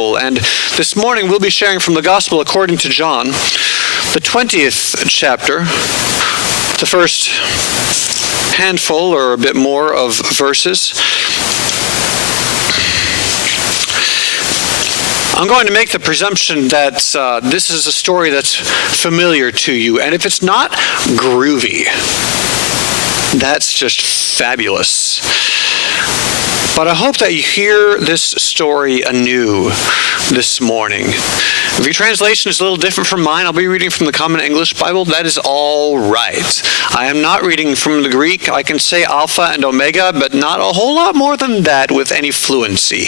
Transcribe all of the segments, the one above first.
handful. And this morning we'll be sharing from the Gospel according to John, the 20th chapter, the first handful or a bit more of verses. I'm going to make the presumption that this is a story that's familiar to you. And if it's not groovy, that's just fabulous. But I hope that you hear this story anew this morning. If your translation is a little different from mine, I'll be reading from the Common English Bible. That is all right. I am not reading from the Greek. I can say Alpha and Omega, but not a whole lot more than that with any fluency.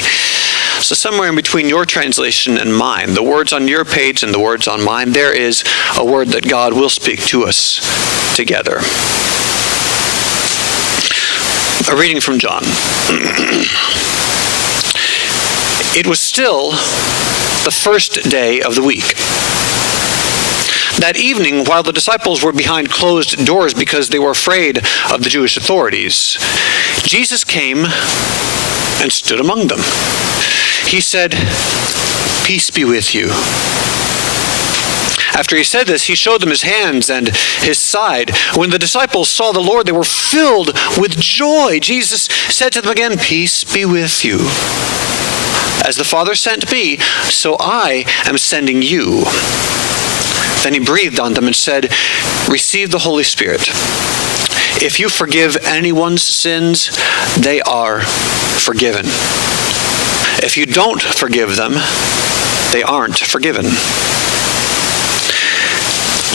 So somewhere in between your translation and mine, the words on your page and the words on mine, there is a word that God will speak to us together. A reading from John. It was still the first day of the week. That evening, while the disciples were behind closed doors because they were afraid of the Jewish authorities, Jesus came and stood among them. He said, "Peace be with you." After he said this, he showed them his hands and his side. When the disciples saw the Lord, they were filled with joy. Jesus said to them again, "Peace be with you. As the Father sent me, so I am sending you." Then he breathed on them and said, "Receive the Holy Spirit. If you forgive anyone's sins, they are forgiven. If you don't forgive them, they aren't forgiven."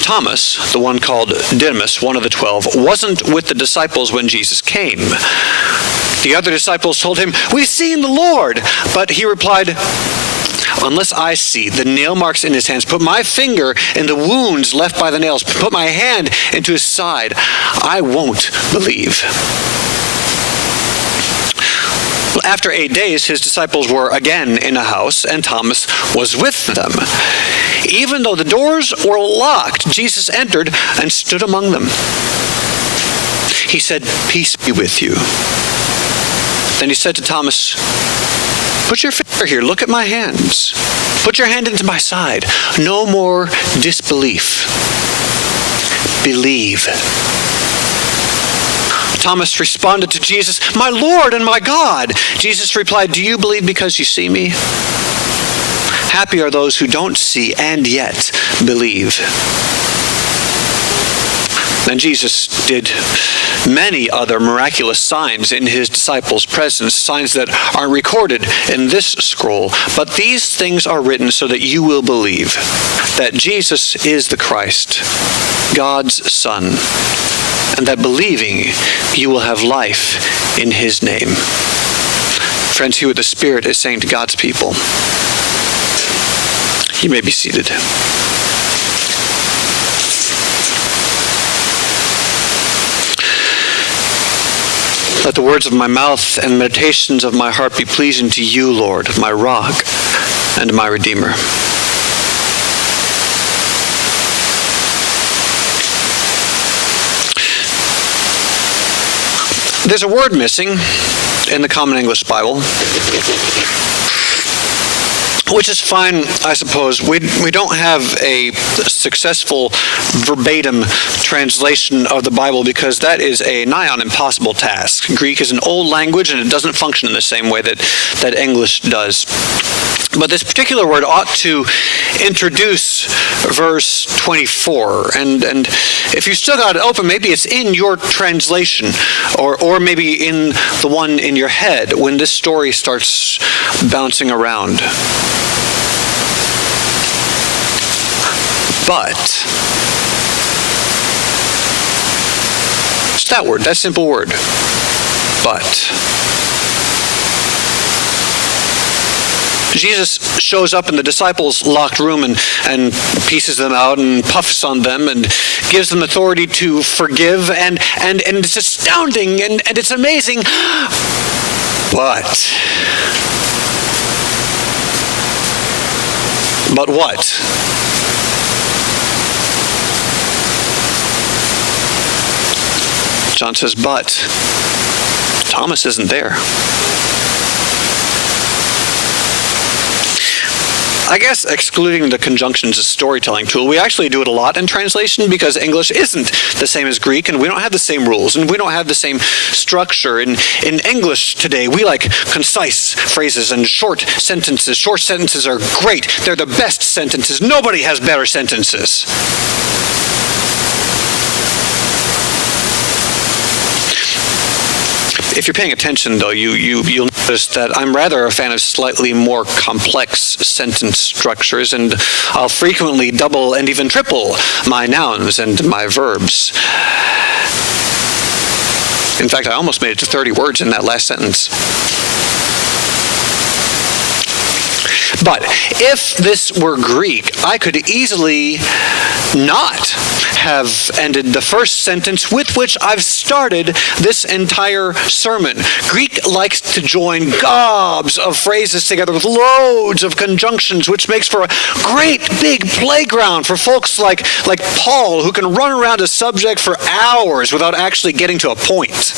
Thomas, the one called Didymus, one of the 12, wasn't with the disciples when Jesus came. The other disciples told him, "We've seen the Lord." But he replied, "Unless I see the nail marks in his hands, put my finger in the wounds left by the nails, put my hand into his side, I won't believe." After 8 days, his disciples were again in a house, and Thomas was with them. Even though the doors were locked, Jesus entered and stood among them. He said, "Peace be with you." Then he said to Thomas, "Put your finger here, look at my hands. Put your hand into my side. No more disbelief. Believe." Thomas responded to Jesus, "My Lord and my God." Jesus replied, "Do you believe because you see me? Happy are those who don't see and yet believe." Then Jesus did many other miraculous signs in his disciples' presence, signs that aren't recorded in this scroll. But these things are written so that you will believe that Jesus is the Christ, God's Son, and that believing you will have life in his name. Friends, hear what the Spirit is saying to God's people. You may be seated. Let the words of my mouth and meditations of my heart be pleasing to you, Lord, my rock and my Redeemer. There's a word missing in the Common English Bible, which is fine, I suppose. We don't have a successful verbatim translation of the Bible because that is a nigh on impossible task. Greek is an old language and it doesn't function in the same way that English does. But this particular word ought to introduce verse 24. And if you still got it open, maybe it's in your translation or maybe in the one in your head when this story starts bouncing around. But it's that word, that simple word. But Jesus shows up in the disciples' locked room and pieces them out and puffs on them and gives them authority to forgive, and it's astounding and it's amazing. But what? John says, but Thomas isn't there. I guess excluding the conjunctions as a storytelling tool, we actually do it a lot in translation because English isn't the same as Greek, and we don't have the same rules, and we don't have the same structure. In English today, we like concise phrases and short sentences. Short sentences are great. They're the best sentences. Nobody has better sentences. If you're paying attention, though, you'll notice that I'm rather a fan of slightly more complex sentence structures, and I'll frequently double and even triple my nouns and my verbs. In fact, I almost made it to 30 words in that last sentence. But if this were Greek, I could easily not have ended the first sentence with which I've started this entire sermon. Greek likes to join gobs of phrases together with loads of conjunctions, which makes for a great big playground for folks like Paul, who can run around a subject for hours without actually getting to a point.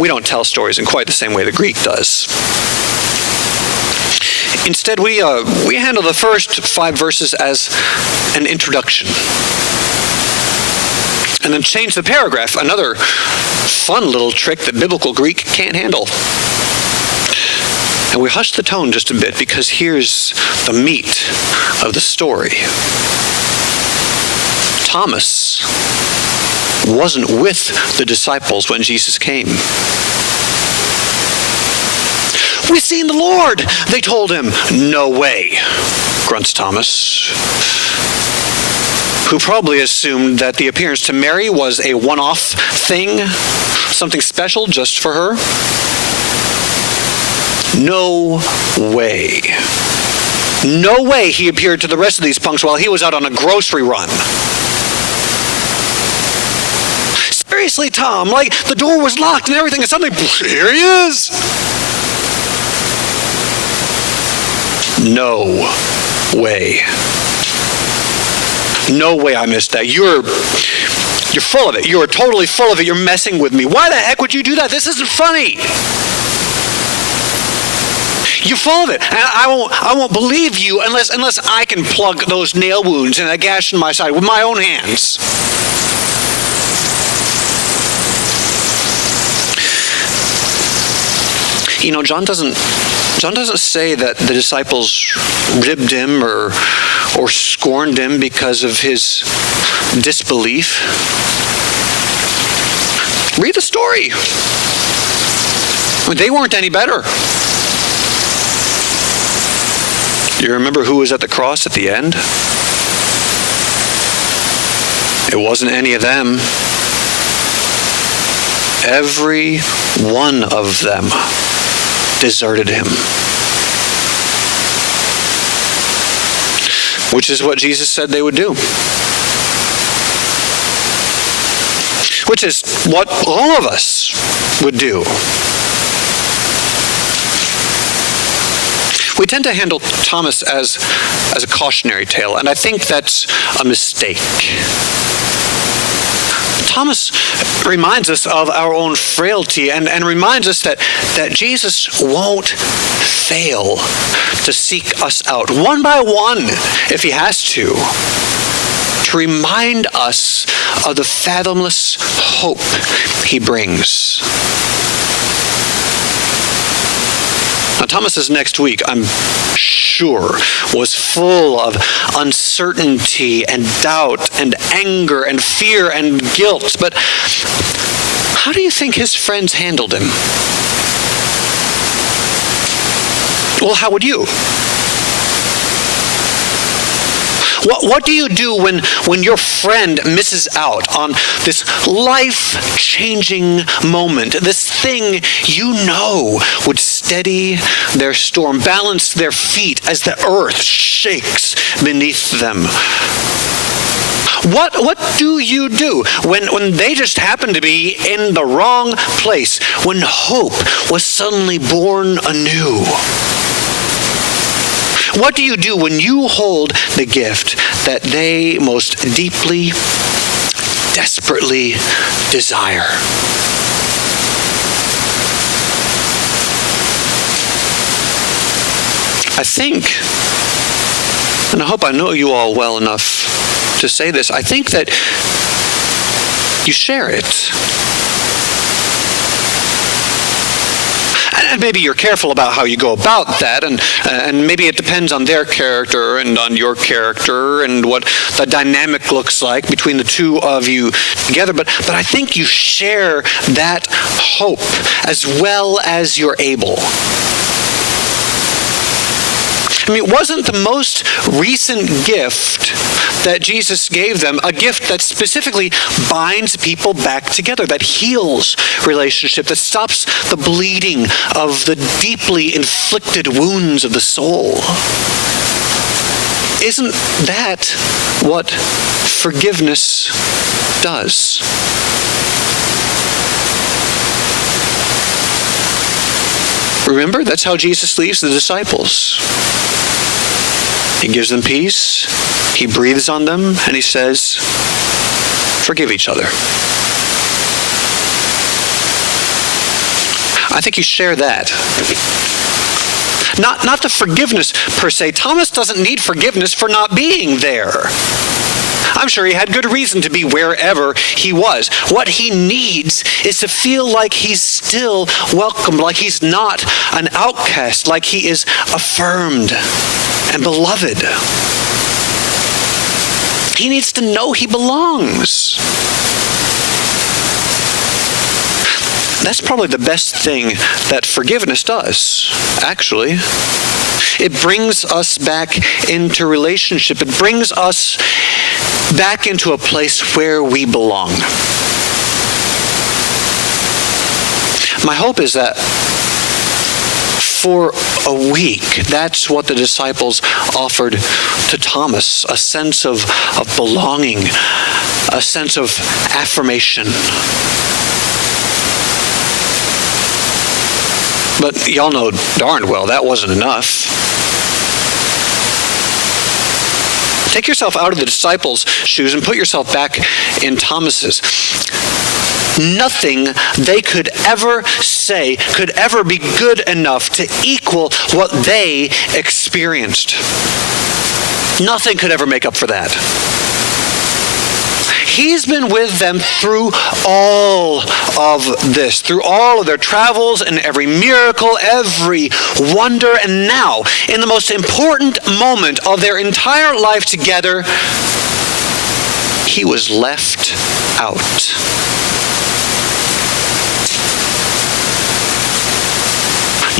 We don't tell stories in quite the same way the Greek does. Instead, we handle the first 5 verses as an introduction, and then change the paragraph, another fun little trick that biblical Greek can't handle. And we hush the tone just a bit because here's the meat of the story. Thomas wasn't with the disciples when Jesus came. "We've seen the Lord," they told him. "No way," grunts Thomas, who probably assumed that the appearance to Mary was a one-off thing, something special just for her. No way. No way he appeared to the rest of these punks while he was out on a grocery run. Seriously, Tom, like the door was locked and everything, and suddenly, here he is. No way. No way I missed that. You're full of it. You are totally full of it. You're messing with me. Why the heck would you do that? This isn't funny. You're full of it. And I won't believe you unless I can plug those nail wounds and a gash in my side with my own hands. You know, John doesn't say that the disciples ribbed him or scorned him because of his disbelief. Read the story. I mean, they weren't any better. You remember who was at the cross at the end? It wasn't any of them. Every one of them deserted him. Which is what Jesus said they would do. Which is what all of us would do. We tend to handle Thomas as a cautionary tale, and I think that's a mistake. Thomas reminds us of our own frailty and reminds us that Jesus won't fail to seek us out one by one if he has to remind us of the fathomless hope he brings. Now, Thomas's next week, I'm sure, was full of uncertainty and doubt and anger and fear and guilt. But how do you think his friends handled him? Well, how would you? What do you do when your friend misses out on this life-changing moment, this thing you know would steady their storm, balance their feet as the earth shakes beneath them? What do you do when they just happen to be in the wrong place, when hope was suddenly born anew? What do you do when you hold the gift that they most deeply, desperately desire? I think, and I hope I know you all well enough to say this, I think that you share it. And maybe you're careful about how you go about that, and maybe it depends on their character and on your character and what the dynamic looks like between the two of you together. But I think you share that hope as well as you're able. I mean, wasn't the most recent gift that Jesus gave them a gift that specifically binds people back together, that heals relationship, that stops the bleeding of the deeply inflicted wounds of the soul? Isn't that what forgiveness does? Remember, that's how Jesus leaves the disciples. He gives them peace, he breathes on them, and he says, forgive each other. I think you share that. Not the forgiveness per se. Thomas doesn't need forgiveness for not being there. I'm sure he had good reason to be wherever he was. What he needs is to feel like he's still welcome, like he's not an outcast, like he is affirmed and beloved. He needs to know he belongs. That's probably the best thing that forgiveness does, actually. It brings us back into relationship. It brings us back into a place where we belong. My hope is that for a week, that's what the disciples offered to Thomas, a sense of belonging, a sense of affirmation. But y'all know darn well that wasn't enough. Take yourself out of the disciples' shoes and put yourself back in Thomas's. Nothing they could ever say could ever be good enough to equal what they experienced. Nothing could ever make up for that. He's been with them through all of this, through all of their travels and every miracle, every wonder. And now, in the most important moment of their entire life together, he was left out.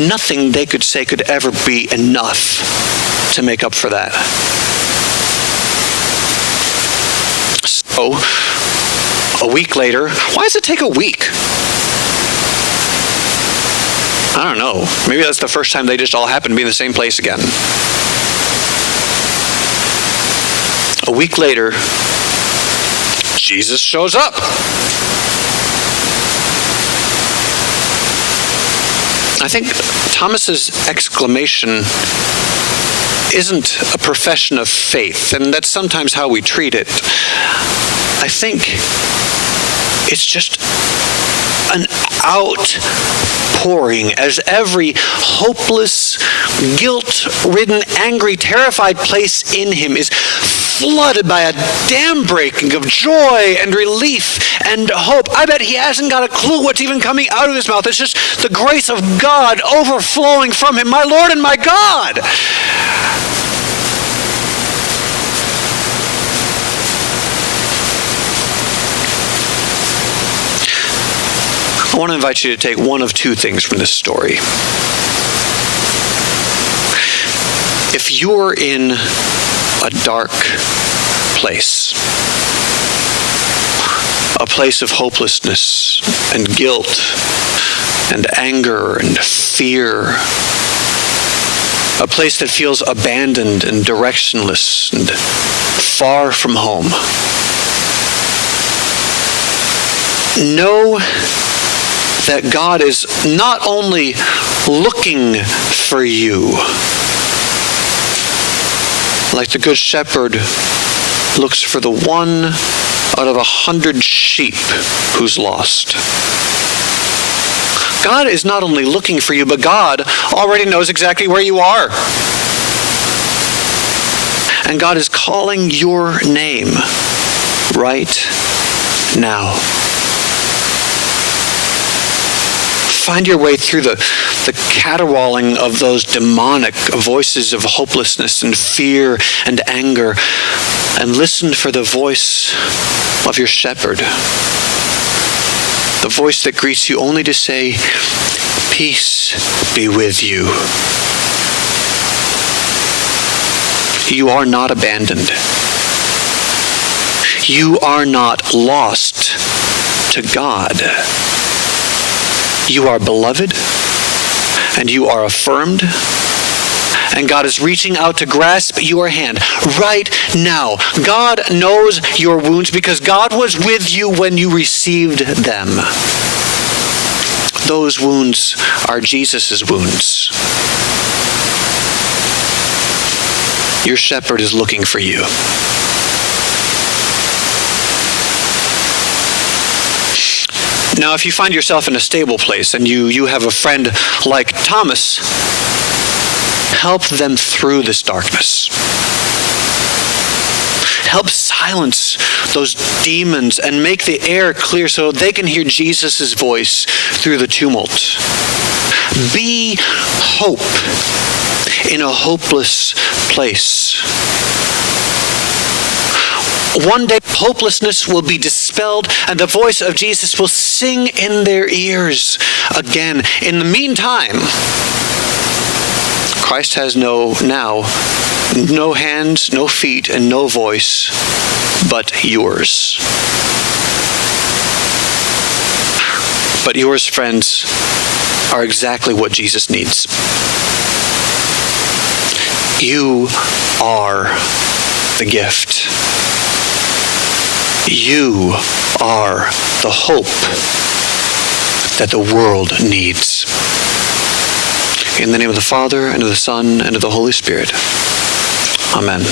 Nothing they could say could ever be enough to make up for that. So, a week later, why does it take a week? I don't know. Maybe that's the first time they just all happen to be in the same place again. A week later, Jesus shows up. I think Thomas's exclamation isn't a profession of faith, and that's sometimes how we treat it. I think it's just an outpouring as every hopeless, guilt-ridden, angry, terrified place in him is flooded by a dam breaking of joy and relief and hope. I bet he hasn't got a clue what's even coming out of his mouth. It's just the grace of God overflowing from him. My Lord and my God! I want to invite you to take one of two things from this story. If you're in a dark place, a place of hopelessness and guilt and anger and fear, a place that feels abandoned and directionless and far from home, know that God is not only looking for you, like the Good Shepherd looks for the one out of 100 sheep who's lost. God is not only looking for you, but God already knows exactly where you are. And God is calling your name right now. Find your way through the caterwauling of those demonic voices of hopelessness and fear and anger, and listen for the voice of your shepherd. The voice that greets you only to say, "Peace be with you." You are not abandoned. You are not lost to God. You are beloved, and you are affirmed, and God is reaching out to grasp your hand right now. God knows your wounds because God was with you when you received them. Those wounds are Jesus' wounds. Your shepherd is looking for you. Now, if you find yourself in a stable place and you have a friend like Thomas, help them through this darkness. Help silence those demons and make the air clear so they can hear Jesus' voice through the tumult. Be hope in a hopeless place. One day, hopelessness will be dispelled, and the voice of Jesus will sing in their ears again. In the meantime, Christ has no hands, no feet, and no voice, but yours. But yours, friends, are exactly what Jesus needs. You are the gift. You are the hope that the world needs. In the name of the Father, and of the Son, and of the Holy Spirit. Amen.